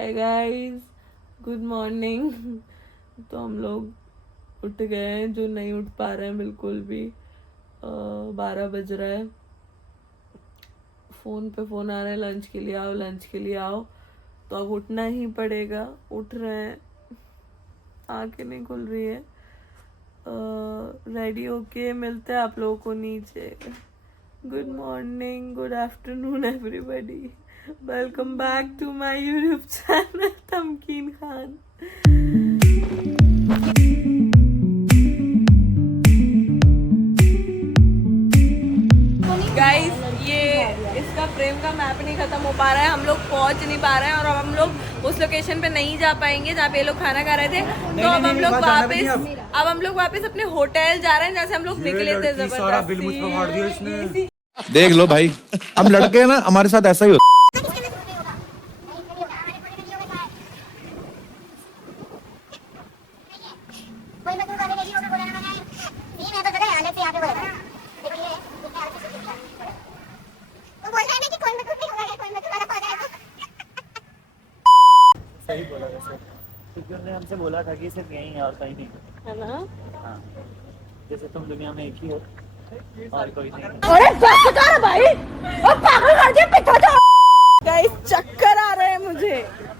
Hi guys, good morning. तो हम लोग उठ गए हैं, जो नहीं उठ पा रहे हैं बिल्कुल भी। 12 बज रहा है, फ़ोन पे फ़ोन आ रहा है, लंच के लिए आओ, लंच के लिए आओ। तो अब उठना ही पड़ेगा। उठ रहे हैं, आँखें नहीं खुल रही है। रेडी होके मिलते हैं आप लोगों को नीचे। Good morning, good afternoon everybody. Welcome back to my YouTube channel Tamkeen Khan. Guys, ये इसका फ्रेम का मैप नहीं खत्म हो पा रहा है, हम लोग पहुंच नहीं पा रहे हैं और अब हम लोग उस लोकेशन पे नहीं जा पाएंगे जहाँ पे ये लोग खाना खा रहे थे। तो अब हम लोग वापस अपने होटल जा रहे हैं जहाँ से हम लोग निकले थे। जबरदस्ती देख लो भाई, हम लड़के हैं ना, हमारे साथ ऐसा ही होता है। सही बोला वैसे, क्योंकि उन्होंने हमसे बोला था कि सिर्फ यहीं है और कहीं नहीं है ना। हाँ, जैसे तुम दुनिया में एक ही हो और कोई नहीं। गाइस, चक्कर आ रहे हैं मुझे।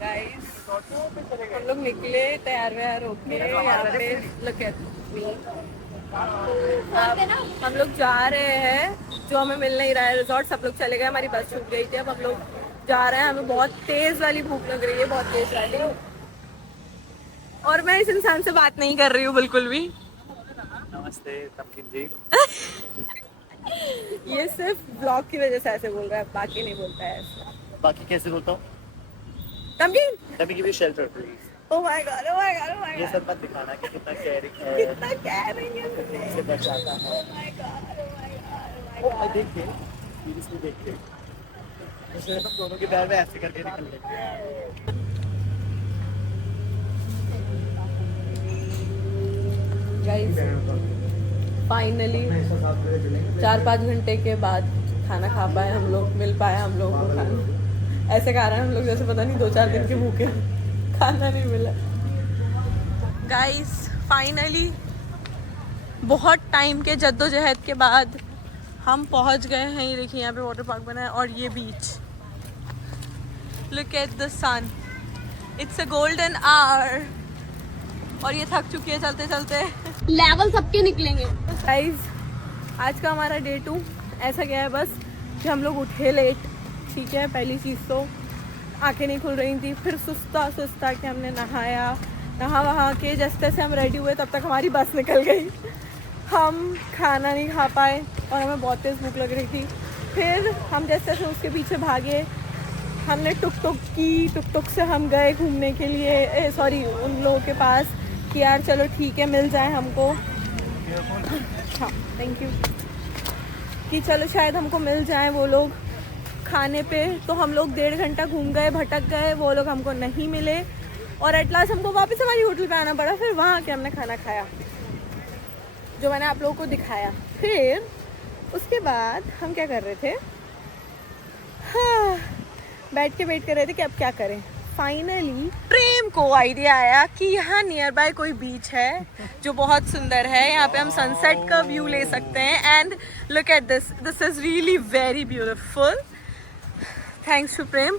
गाइस, हम लोग निकले तैयार व्यार होके यहाँ पे। look at me। अब हम लोग जा रहे हैं, जो हमें मिल नहीं रहा है रिजॉर्ट। सब लोग चले गए, हमारी बस छूट गई थी। अब हम लोग जा रहे हैं, हमें बहुत तेज वाली भूख लग रही है, बहुत तेज वाली। और मैं इस इंसान से बात नहीं कर रही हूँ बिल्कुल भी। नमस्ते तमकीन जी। ये सिर्फ ब्लॉग की वजह से ऐसे बोल रहा है, बाकी नहीं बोलता है ऐसा। बाकी कैसे बोलता हूँ? Tamkeen, Let me give you shelter please। oh my god, oh my god, oh my ये god। सब मत दिखाना कि कितना केयरिंग है, कितना caring है मुझे। से बचाता है। Oh my god, oh my god, oh my O god। देख के, सीरियसली देख के, जैसे तुम दोनों के पैर में ऐसे करके निकल गए। गाइस, फाइनली 4-5 घंटे के बाद खाना खा पाए हम लोग, मिल पाया हम लोगों को खाना। ऐसे खा रहे हैं हम लोग जैसे पता नहीं 2-4 दिन के भूखे, खाना नहीं मिला। गाइस, फाइनली बहुत टाइम के जद्दोजहद के बाद हम पहुंच गए हैं। ये देखिए, यहाँ पे वाटर पार्क बना है और ये beach. Look at the sun, it's a golden hour. और ये थक चुकी है चलते चलते। लेवल सबके निकलेंगे। गाइस, आज का हमारा डे 2 ऐसा गया है बस कि हम लोग उठे लेट, ठीक है। पहली चीज़ तो आंखें नहीं खुल रही थी, फिर सुस्ता कि हमने नहा वहा के जैसे तैसे हम रेडी हुए, तब तक हमारी बस निकल गई। हम खाना नहीं खा पाए और हमें बहुत तेज़ भूख लग रही थी। फिर हम जैसे तैसे उसके पीछे भागे, हमने टुक से हम गए घूमने के लिए, सॉरी उन लोगों के पास कि यार चलो ठीक है मिल जाए हमको। हाँ, थैंक यू। कि चलो शायद हमको मिल जाए वो लोग खाने पे। तो हम लोग 1.5 घंटा घूम गए, भटक गए, वो लोग हमको नहीं मिले और एट लास्ट हमको वापस हमारी होटल पे आना पड़ा। फिर वहाँ के हमने खाना खाया, जो मैंने आप लोगों को दिखाया। फिर उसके बाद हम क्या कर रहे थे, हाँ, बैठ के वेट कर रहे थे कि अब क्या करें। फाइनली प्रेम को आइडिया आया कि यहाँ नियर बाय कोई बीच है जो बहुत सुंदर है, यहाँ पे हम सनसेट का व्यू ले सकते हैं। And look at this, this is really very beautiful. Thanks to Prem.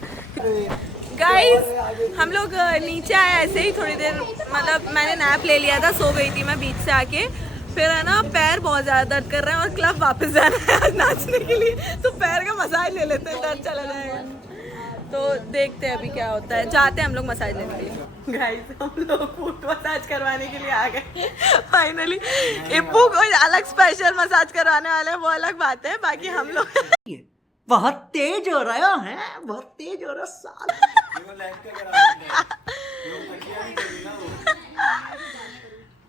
Guys, हम लोग नीचे आए ऐसे ही थोड़ी देर, मतलब मैंने नैप ले लिया था, सो गई थी मैं बीच से आके। फिर है ना, पैर बहुत ज़्यादा दर्द कर रहे हैं और क्लब वापस जाना है आज नाचने के लिए, तो पैर का मसाज ले लेते हैं, दर्द चला जाएगा। तो देखते हैं अभी क्या होता है, जाते हैं हम लोग मसाज लेने के लिए। गाइस, हम लोग फुट मसाज करवाने के लिए आ गए फाइनली। इप्पू को अलग स्पेशल मसाज करवाने वाले हैं, वो अलग बात है। बाकी हम लोग बहुत तेज हो रहा है, बहुत तेज हो रहा साल।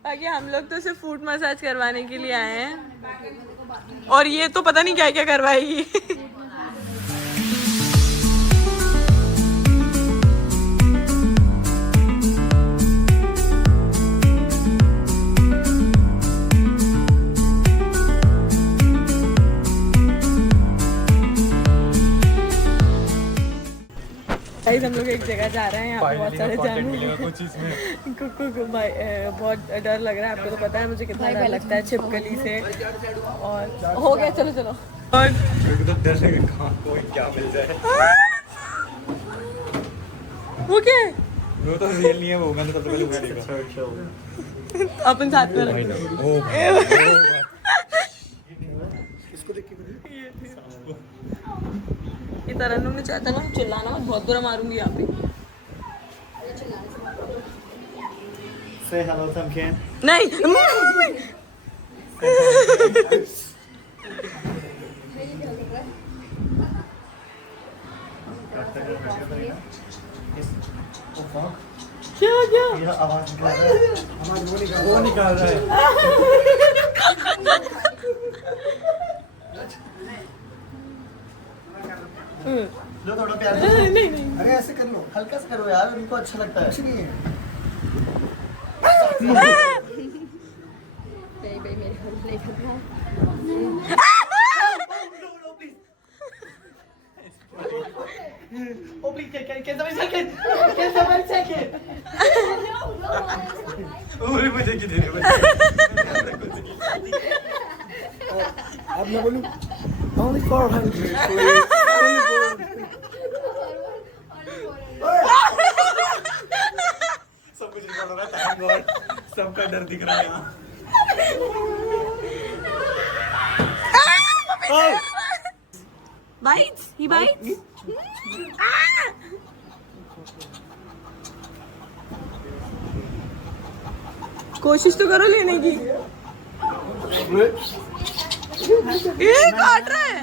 बाकी हम लोग तो सिर्फ फुट मसाज करवाने के लिए आए हैं और ये तो पता नहीं क्या क्या करवाएगी। गाइस हम लोग एक जगह जा रहे हैं, यहाँ पे बहुत सारे जानवर बहुत डर लग रहा है। आपको तो पता है मुझे कितना डर लगता है छिपकली से। और हो गया, चलो चलो। और क्या मिल जाए वो क्या है? वो तो रियल नहीं है, वो मैंने सबसे पहले देखा। अपन साथ में रखें। ये तरन्नुम ने चाहता ना चिल्लाना मत, बहुत बुरा मारूंगी यहाँ पे। Say hello, Tamkin. नहीं क्या क्या ये आवाज निकाल रहा है, वो निकाल रहा है। लो थोड़ा प्यार से। नहीं नहीं अरे ऐसे कर लो, हल्का से करो यार, उनको अच्छा लगता है। कुछ नहीं है। Oh please, can somebody check it? Can somebody check it? अरे मुझे की दे रहे हो। अब मैं बोलूं only 400. सब कुछ निकाल रहा है, thank God. सबका डर दिख रहा है यहाँ। bites, he bites. कोशिश तो करो लेने की। ये काट रहा है।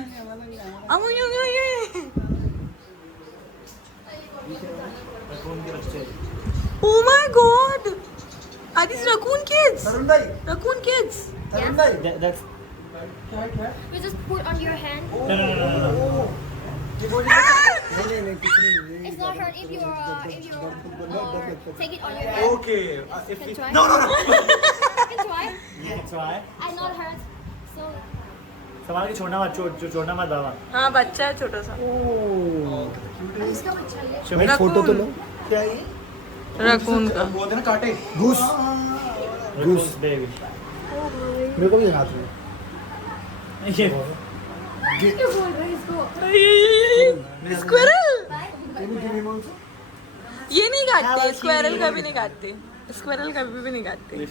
Oh my God! Are these raccoon kids? Raccoon kids. That's You just put on your hand. no. It's not hurt if you take it on your hand. Okay. You can try. No. You can try. You can try. I'm not hurt. So संभाल के छोड़ना मत, छोड़ना मत बाबा। हाँ बच्चा है छोटा सा। इसका बच्चा है। एक फोटो तो लो। क्या है? रकून का। वो ना काटे। घूस बेबी। मेरे को भी हाथ में। ये क्या बोल रहा है इसको? स्क्विरल। ये नहीं काटते, स्क्विरल का भी नहीं काटते, स्क्विरल का भी नहीं काटते।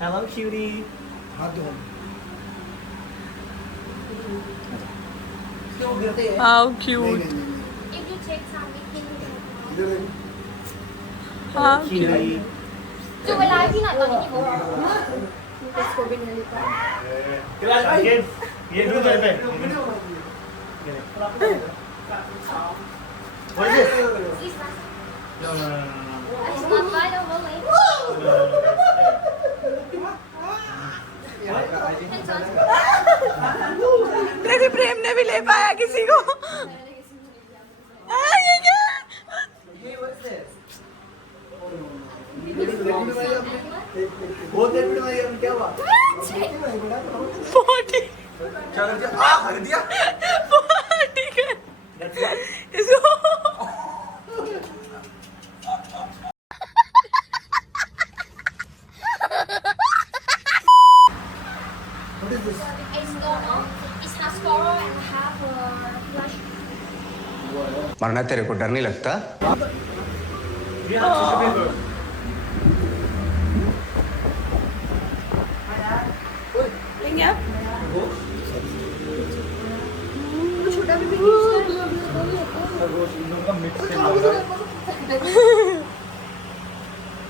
Hello cutie. How cute. If you take some, it can How Cutie. जो वाला है ना तो नहीं वो। इसको भी नहीं लेता। ये दूध है पे। What is this? No. It's not right over late. मेरे प्रेम ने भी ले पाया किसी को। ये क्या? वो देख वीडियो में क्या हुआ? पोटी क्या कर दिया? कर दिया? पोटी कर इसको। What is this? It's normal. It's half squirrel and half flush. मरना तेरे को डर नहीं लगता? क्या? छोटा भी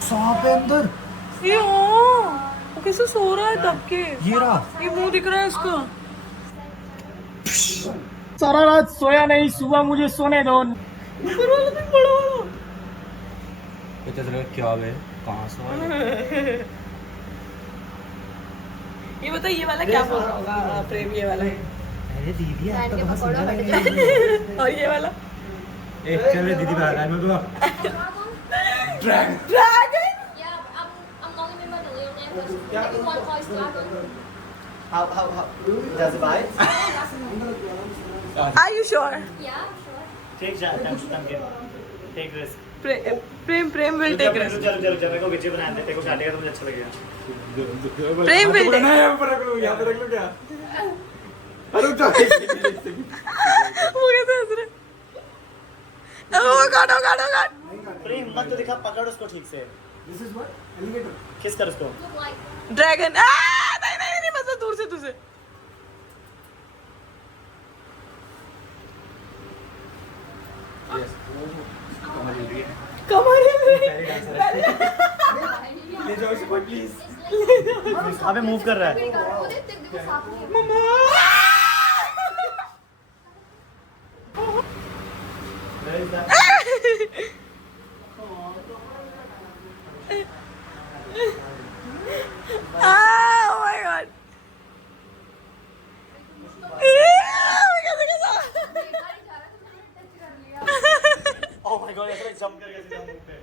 सांप है अंदर। ये वो कैसे सो रहा है दब के? ये रहा। ये मुंह दिख रहा है इसका। सारा रात सोया नहीं, सुबह मुझे सोने दो। ऊपर वाला भी बड़ा वाला। क्या है? कहाँ से? ये बता ये वाला क्या बोल रहा होगा प्रेम? ये वाला अरे दीदी आप तो बहुत सुंदर लग रही है। और ये वाला ए चल रे दीदी बाहर आ मैं तो dragon. Dragon. Yeah, I'm not remember the real name, but everyone calls dragon. How does it bite? Are you sure? Yeah, sure. Take take risk Prem will take risk मेरे को विजय बनाने दे, तेरे को काटेगा तो मुझे अच्छा लगेगा। प्रेम विल टेक यहाँ पे रख लो क्या? अरे वो कैसे हंस रहे? ओ काटो काटो काट। प्रेम मत तो दिखा, पकड़ उसको ठीक से। This is what? Elevator. किस कर उसको। Look like ड्रैगन नहीं नहीं नहीं मतलब दूर से कमर ले जाओ इसे कोई प्लीज। अबे मूव कर रहा है। वो देखते देखो साफ नहीं है। Oh my god. Oh my God, ऐसे जंप कर गया मुंह पे।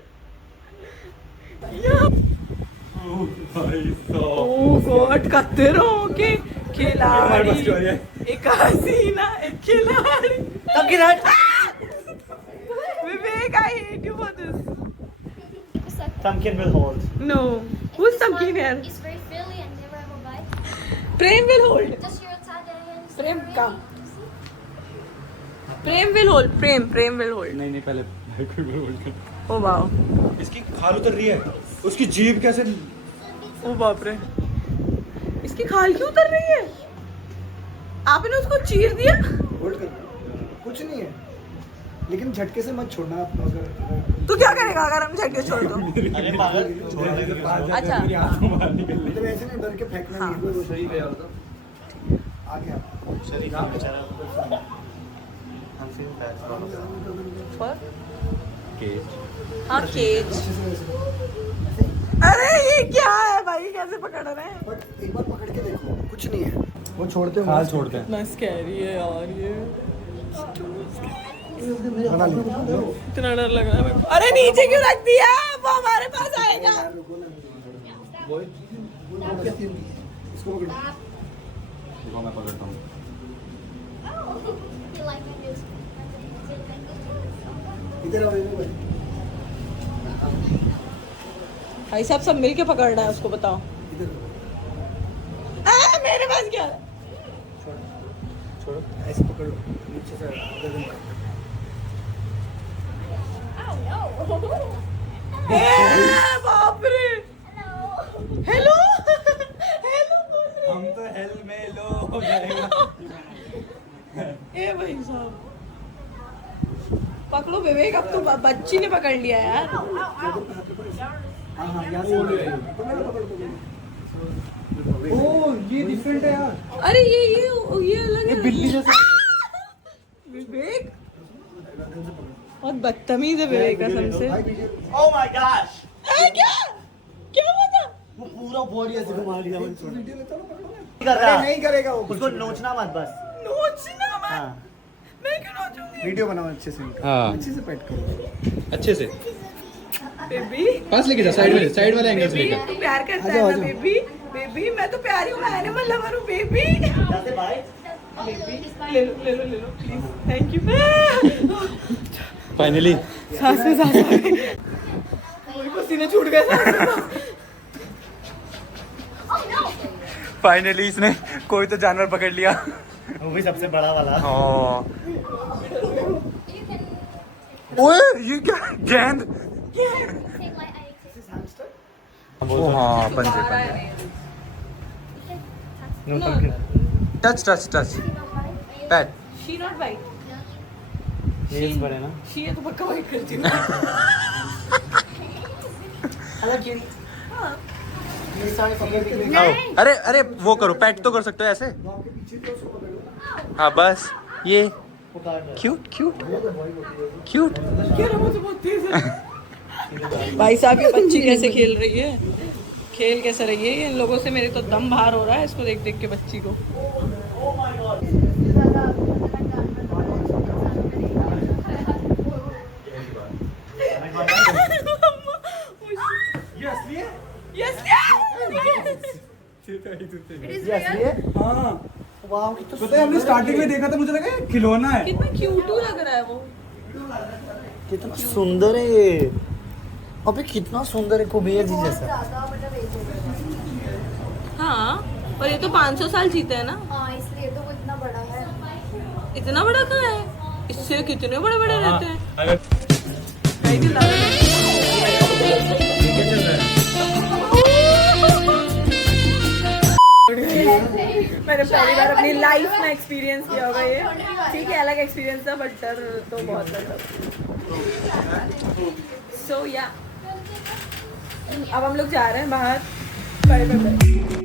Oh god, कतरों के खिलाड़ी, एक हसीना एक खिलाड़ी। विवेक, I hate you for this. Pumpkin will hold. No, who's Tamkeen here? It's very filly and never have a bite. Prem will hold. Just your Italian hands. Prem, come. Prem will hold. Prem will hold. नहीं पहले Oh wow. इसकी खाल उतर रही है, उसकी जीभ कैसे? ओ बाप रे, इसकी खाल क्यों उतर रही है? आपने उसको चीर दिया? होल्ड कर, कुछ नहीं है, लेकिन झटके से मत छोड़ना आप। अगर तू क्या करेगा अगर हम झटके छोड़ दो? अरे पागल, छोड़ दे। अच्छा मतलब ऐसे नहीं डर के फेंकना नहीं है, वो सही है। आ गया शरीर का बेचारा। हाँ केज। अरे ये क्या है भाई, कैसे पकड़ रहे हैं? बट एक बार पकड़ के देखो, कुछ नहीं है, वो छोड़ते खाल छोड़ते हैं। इतना स्कैरी है यार ये, बना लो। इतना डर लग रहा है मेरे को। अरे नीचे क्यों रख दिया, वो हमारे पास आएगा। इसको पकड़ो। देखो मैं पकड़ता हूँ। You like my news? इधर आओ, इधर भाई। भाई साहब सब मिलके पकड़ना है उसको, बताओ। इधर मेरे पास क्या है? छोड़ो, ऐसे पकड़ लो, नीचे से गर्दन पर। बाप रे। हेलो हेलो हम तो हेल में लो हो जाएगा। ए भाई साहब पकड़ो विवेक, अब तो बच्ची ने पकड़ लिया यार। हाँ हाँ, यहाँ से पकड़ लो, पकड़ लो। ओह ये डिफरेंट है यार। अरे ये अलग है। बिल्ली जैसा। विवेक बहुत बदतमीज है विवेक कसम से। भाई वीडियो ओह माय गॉश, क्या क्या हुआ था? वो पूरा बॉडी ऐसे घुमा लिया। वीडियो लेता हूँ, पकड़ो ना। कर रहा है। नहीं करेगा वो, उसको नोचना मत बस। नोचना मत। हाँ। मैं क्यों नोचूंगी? वीडियो बनाओ अच्छे से, हाँ। अच्छे से पेट करो। अच्छे से बेबी पास लेके जा, साइड वाले एंगल से बेबी लेके। तू प्यार करता है ना बेबी? बेबी मैं तो प्यारी हूँ, मैं एनिमल लवर हूँ बेबी। जाते बाय। ले लो प्लीज, थैंक यू। फाइनली सांस में सांस आ गई, पसीने छूट गए सांस में। फाइनली इसने कोई तो जानवर पकड़ लिया। वो भी सबसे बड़ा वाला। हाँ। You can ओए ये क्या गेंद? take my eye. ओ हाँ पंजे touch PAT. She not white, nails बड़े ना। शी है तो पक्का वाइट करती हूँ। ये सारे पकड़ के देखो। आओ। अरे वो करो, पैट तो कर सकते हो ऐसे। आपके पीछे तो उसको पकड़ो। हाँ बस ये वो काट रहा है। क्यूट। भाई साहब ये बच्ची कैसे खेल रही है, खेल कैसे रही है ये, इन लोगों से मेरे तो दम बाहर हो रहा है इसको देख देख के बच्ची को। हाँ पता है, हमने स्टार्टिंग में देखा था, मुझे लगा ये खिलौना है। कितना क्यूट लग रहा है वो। कितना सुंदर है ये। अबे कितना सुंदर है, कुबेर जी जैसा। ज्यादा मतलब एज हो गया। हाँ पर ये तो 500 साल जीते हैं ना। हाँ इसलिए तो वो इतना बड़ा है। इतना बड़ा कहाँ है, इससे कितने बड़े बड़े रहते हैं। मैंने पहली बार अपनी लाइफ में एक्सपीरियंस किया होगा ये। ठीक है अलग एक्सपीरियंस था बट डर तो बहुत था। सो या अब हम लोग जा रहे हैं बाहर बड़े बड़े